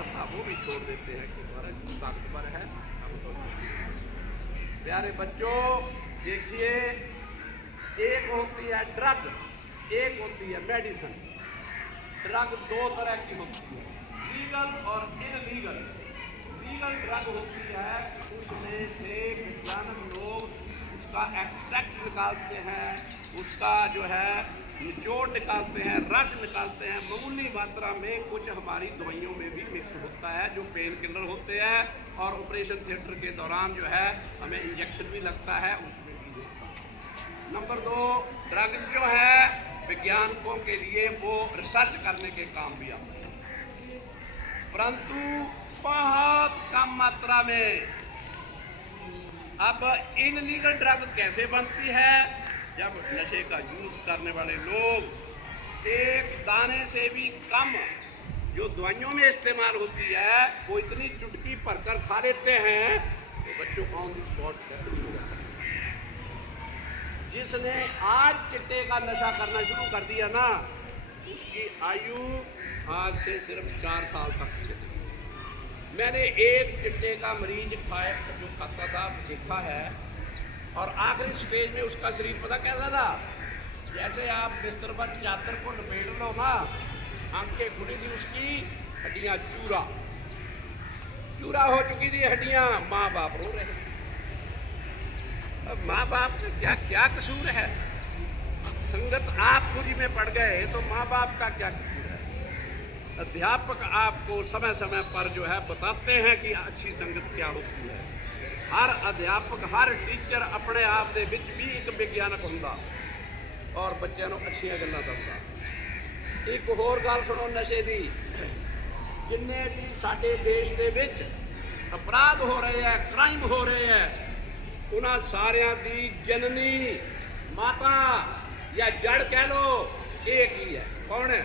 पास था वो भी छोड़ देते हैं कि भारत ताकतवर है, हम तो। प्यारे बच्चों, देखिए, एक होती है ड्रग, एक होती है मेडिसिन। ड्रग दो तरह की होती है, लीगल और इनलीगल। लीगल ड्रग होती है, उसमें से वैज्ञानिक लोग उसका एक्सट्रैक्ट निकालते हैं, उसका जो है निचोड़ निकालते हैं, रस निकालते हैं। मामूली मात्रा में कुछ हमारी दवाइयों में भी मिक्स होता है, जो पेन किलर होते हैं, और ऑपरेशन थिएटर के दौरान जो है हमें इंजेक्शन भी लगता है, उसमें भी होता है। नंबर 2, ड्रग जो है वैज्ञानिकों के लिए वो रिसर्च करने के काम भी आते हैं, परंतु बहुत कम मात्रा में। अब इनलीगल ड्रग कैसे बनती है? जब नशे का यूज करने वाले लोग एक दाने से भी कम जो दवाइयों में इस्तेमाल होती है वो इतनी चुटकी भरकर खा लेते हैं तो बच्चों का ऑन द स्पॉट डेथ हो जाता है। जिसने आज चिट्टे का नशा करना शुरू कर दिया ना, उसकी आयु आज से सिर्फ 4 साल तक चली। मैंने एक चिट्टे का मरीज खाया जो खाता था देखा है, और आखिरी स्टेज में उसका शरीर पता कैसा था? जैसे आप बिस्तर पर चादर को लपेट लो ना, आंखें खुली थी उसकी, हड्डियां चूरा चूरा हो चुकी थी हड्डियां। माँ बाप रो रहे। अब माँ बाप का क्या क्या कसूर है? संगत आप खुदी में पड़ गए तो माँ बाप का क्या कसूर है? अध्यापक आपको समय समय पर जो है बताते हैं कि अच्छी संगत क्या होती है। हर अध्यापक, हर टीचर अपने आप के विच भी एक विज्ञानक होंदा और बच्चों को अच्छी गल्लां दसदा। एक होर गल सुनो नशे दी। जिन्ने भी साडे देश दे विच अपराध हो रहे हैं, क्राइम हो रहे हैं, उन्हां सारियां दी जननी, माता या जड़ कह लो, एक ही है। कौन है?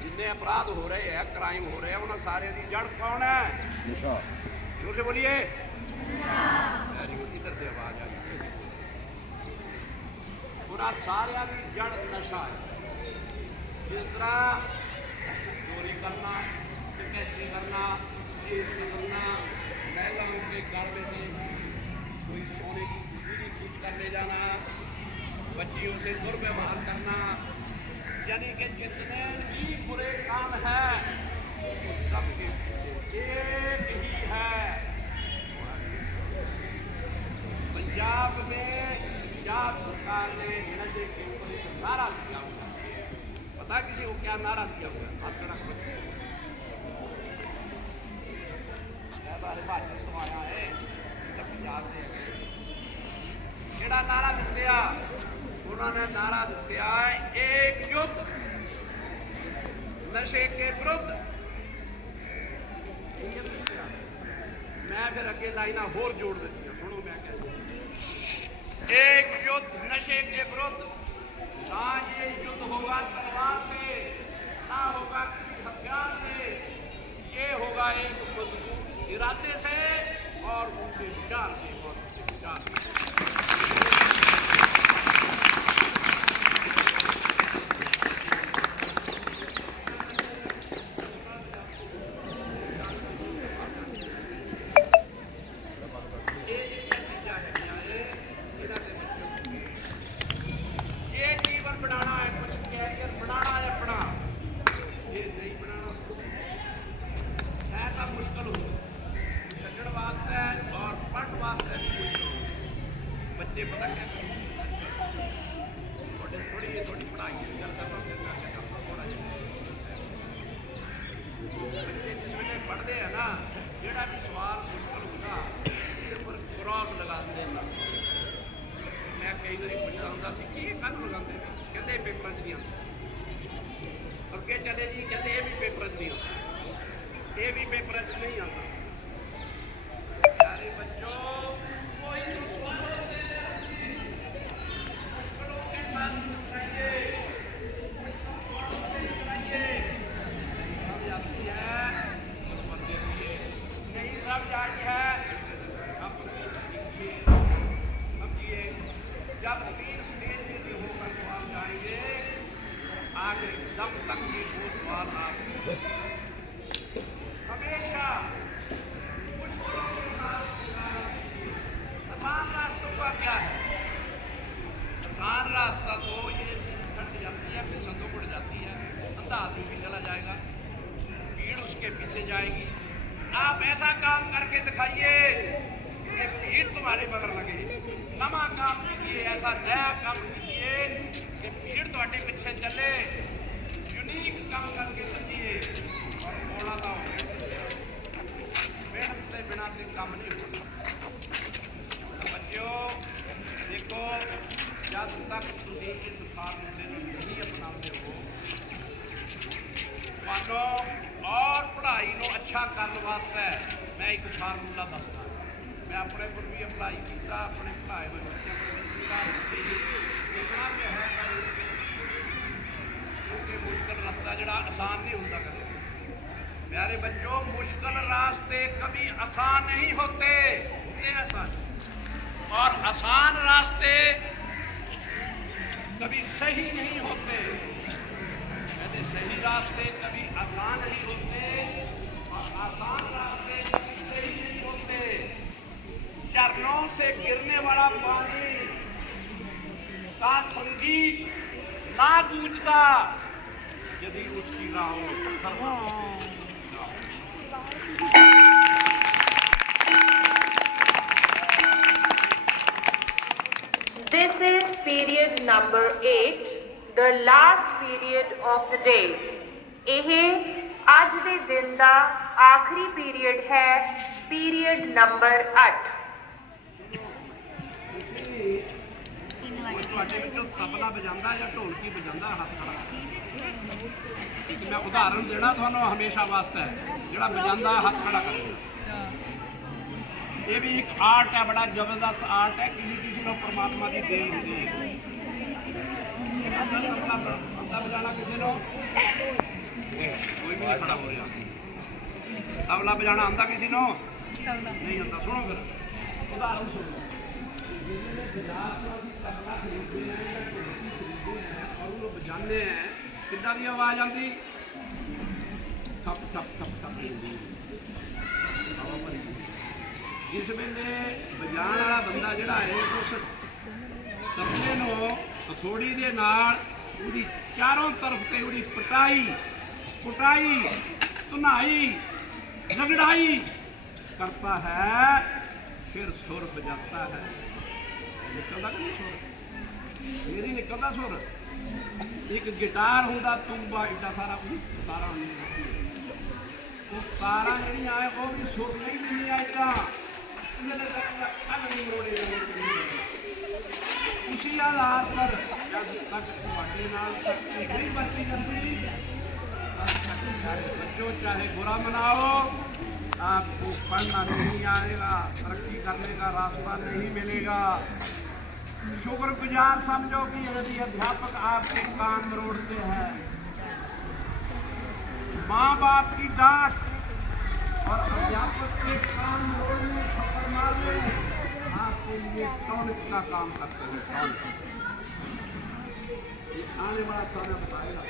जिन्ने अपराध हो रहे हैं, क्राइम हो रहे हैं, उन्हां सारे दी जड़ कौन है? नशा। जोर से बोलिए। इधर से आवाज आ रही। पूरा सारिया की जड़ नशा है। जिस तरह चोरी करना, डकैती करना, करना, महिलाओं के घर में से कोई सोने की चीज खींच कर ले जाना, बच्चियों से दुर्व्यवहार करना, यानी कि जितने भी बुरे काम हैं सबके एक ही है। पंजाब में पंजाब सरकार ने नशे के ऊपर एक नारा दिया हुआ। पता किसी को क्या नारा दिया हुआ? हिमाचल तो आया है, पंजाब से केड़ा नारा दिया? उन्होंने नारा दिया एक युद्ध नशे के विरुद्ध। मैं फिर अगे लाइना होर जोड़ देती हूँ, सुनो मैं कहती हूँ। एक युद्ध नशे के विरुद्ध। ना ये युद्ध होगा तलवार से, ना होगा किसी हथियार से, ये होगा एक मजबूत इरादे से और उनके विचार से और उनके विचार से। अगे चले जी, कहते ये भी पेपर नहीं आता, ये भी पेपर नहीं आता। प्यारे बच्चों, कोई के साथ कराइए, सब जाती है, नहीं सब जाती है। समझिए, जब 3 स्टेज में होकर तो आप जाएंगे, आखिरी दम तक ये वो सवाल आप अंधा आदमी भी चला जाएगा, भीड़ उसके पीछे जाएगी। आप ऐसा काम करके दिखाइए कि भीड़ तुम्हारे बगल लगे। नवा काम कीजिए, ऐसा नया काम कीजिए कि भीड़ तुम्हारे पीछे चले। यूनिक काम करके दीजिए और बोला था मेहनत से बिना से काम नहीं होता। बच्चों देखो, जब तक तुम इस फार्मूले नहीं अपनाते हो, मानो और पढ़ाई को अच्छा करने वास्ते मैं एक फार्मूला दसदा। मैं अपने पर भी अप्लाई किया, अपने पढ़ाए हुए बच्चों को भी किया। क्योंकि मुश्किल रास्ता जरा आसान नहीं होता कभी। प्यारे बच्चों, मुश्किल रास्ते कभी आसान नहीं होते, होते आसान, और आसान रास्ते कभी सही नहीं होते। कहते सही रास्ते कभी आसान नहीं होते और आसान रास्ते कभी सही नहीं होते। झरनों से गिरने वाला पानी का संगीत ना गूंजता यदि उसकी राहों This is period number 8, the last period of the day. ਇਹ ਅੱਜ ਦੇ ਦਿਨ ਦਾ ਆਖਰੀ ਪੀਰੀਅਡ ਹੈ, ਪੀਰੀਅਡ ਨੰਬਰ 8। ਤੁਹਾਡੇ ਵਿੱਚੋਂ ਤਬਲਾ ਵਜਾਉਂਦਾ ਜਾਂ ਢੋਲਕੀ ਵਜਾਉਂਦਾ ਹੱਥ ਖੜਾ। ਇੱਕ ਮੈਂ ਉਦਾਹਰਨ ਦੇਣਾ ਤੁਹਾਨੂੰ ਹਮੇਸ਼ਾ ਵਾਸਤੇ, ਜਿਹੜਾ ਵਜਾਉਂਦਾ ਹੱਥ ਖੜਾ ਕਰੇਗਾ। ਇਹ ਵੀ ਇੱਕ ਆਰਟ ਹੈ, ਬੜਾ ਜ਼ਬਰਦਸਤ ਆਰਟ ਹੈ। ਕਿਸੇ ਨੂੰ ਪਰਮਾਤਮਾ ਦੀ ਦੇਣ ਹੁੰਦੀ ਹੈ। ਤਬਲਾ ਵਜਾਣਾ ਕਿਸੇ ਨੂੰ ਕੋਈ ਵੀ ਨਹੀਂ ਖੜਾ ਹੋ ਰਿਹਾ। ਤਬਲਾ ਵਜਾਣਾ ਆਉਂਦਾ ਕਿਸੇ ਨੂੰ ਨਹੀਂ ਆਉਂਦਾ। ਸੁਣੋ ਫਿਰ ਉਦਾਹਰਨ ਸੁਣੋ। बजाने हैं किदा दी आवाज आती, ठप ठप ठप ठप होंदी। जिस वेले बजाण वाला बंदा जिहड़ा है उस तबले नूं हथौड़ी दे नाल उहदी चारों तरफ ते उहदी पटाई कुटाई धुनाई रगड़ाई करता है, फिर सुर बजाता है। निकलता कि सुर मेरी निकलता सुर। एक गिटार होंदा तुंबा एडा सारा तारा वो तारा जी आए वो भी सुर नहीं देनी आएगा। उसी आधार पर जब तक तुम्हारे नाल नहीं बनती जाती, बच्चों चाहे बुरा मनाओ, आपको पढ़ना नहीं आएगा, तरक्की करने का रास्ता नहीं मिलेगा। शुक्रगुजार समझो कि यदि अध्यापक आपके कान मरोड़ते हैं, माँ बाप की डांट और अध्यापक के कान मरोड़ने थप्पड़ मारने आपके लिए टॉनिक का काम करते हैं। टॉनिक आने वाला समय बताएगा।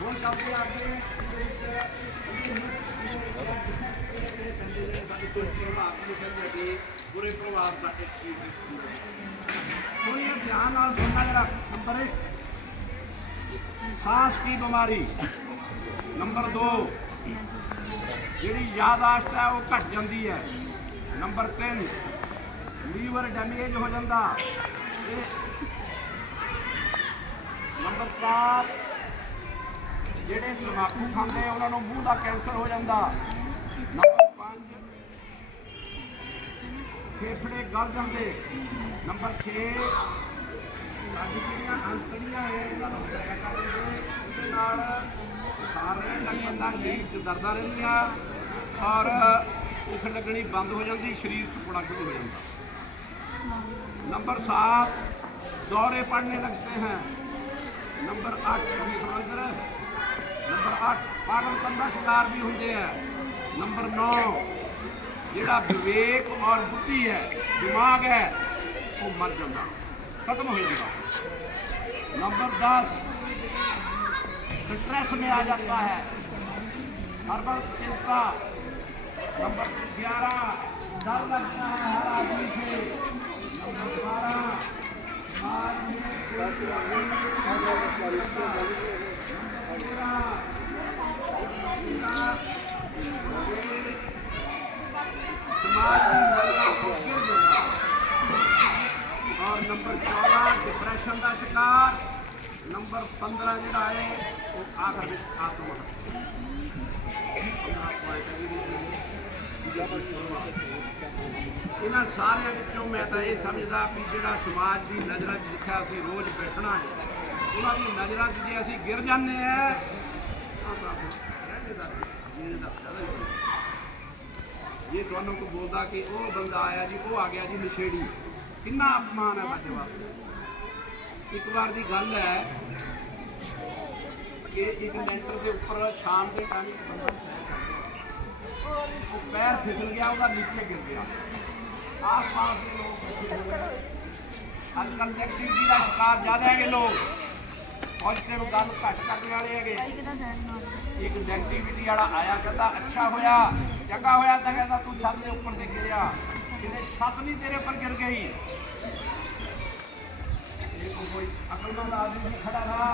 कौन सबसे आगे बुरे प्रभाव का एक सुनिए ध्यान और सुनना जरा। नंबर 1 सांस की बीमारी। नंबर 2 जिहड़ी यादाश्त है वो घट जाती है। नंबर 3 लीवर डैमेज हो जाता। नंबर 4 ਜਿਹੜੇ ਤੰਬਾਕੂ ਖਾਂਦੇ ਉਹਨਾਂ ਨੂੰ ਮੂੰਹ ਦਾ ਕੈਂਸਰ ਹੋ ਜਾਂਦਾ। ਨੰਬਰ 5 ਫੇਫੜੇ ਗਲ ਜਾਂਦੇ। ਨੰਬਰ 6 ਸਾਡੀ ਜਿਹੜੀਆਂ ਅੰਤੜੀਆਂ ਹੈ ਇਹਨਾਂ ਨੂੰ ਸਹਿ ਕਰ ਦਿੰਦੇ, ਉਹਦੇ ਨਾਲ ਸਾਰੇ ਲੱਗਣ ਦਾ ਸਰੀਰ 'ਚ ਦਰਦਾਂ ਰਹਿੰਦੀਆਂ ਔਰ ਭੁੱਖ ਲੱਗਣੀ ਬੰਦ ਹੋ ਜਾਂਦੀ, ਸਰੀਰ ਸੁੱਕਣਾ ਸ਼ੁਰੂ ਹੋ ਜਾਂਦਾ। नंबर 7 दौरे पड़ने लगते हैं। नंबर 8 नंबर 8 पागलपन का शिकार भी होते हैं। नंबर 9 जिहड़ा विवेक और बुद्धि है, दिमाग है, वो मर जाता, खत्म हो जाता। नंबर 10 स्ट्रेस में आ जाता है, हर वक्त चिंता। नंबर 11 डर लगता है हर आदमी से। नंबर 12 समाज की नज़र को गिर देना। और नंबर 14 डिप्रेशन का शिकार। नंबर 15 जोड़ा है वो आखिर में आत्महत्या। इन्होंने सारे विचों मैं तो ये समझदा भी जो समाज की नज़र जिथे असीं रोज़ बैठना है उन्होंने नज़र जे असीं गिर जाते हैं ये तुहानूं को बोलता कि वो बंदा आया जी वो आ गया जी नशेड़ी कितना अपमान है साडे वास्ते। एक बार की गल है कि एक लेंटर के उपर शाम के टाइम एक बंदा पैर फिसल गया वह नीचे गिर गया। आस पास के लोग अजकल नेगेटिविटी का शिकार ज़्यादा है लोग पॉजिटिव गल घट करने वाले है। एक नेगेटिविटी वाला आया कहता अच्छा होया चंगा होया तो कहता तू छत के उपर से गिरिया किसी छत नहीं तेरे पर गिर गई। कोई अकलमंद आदमी खड़ा था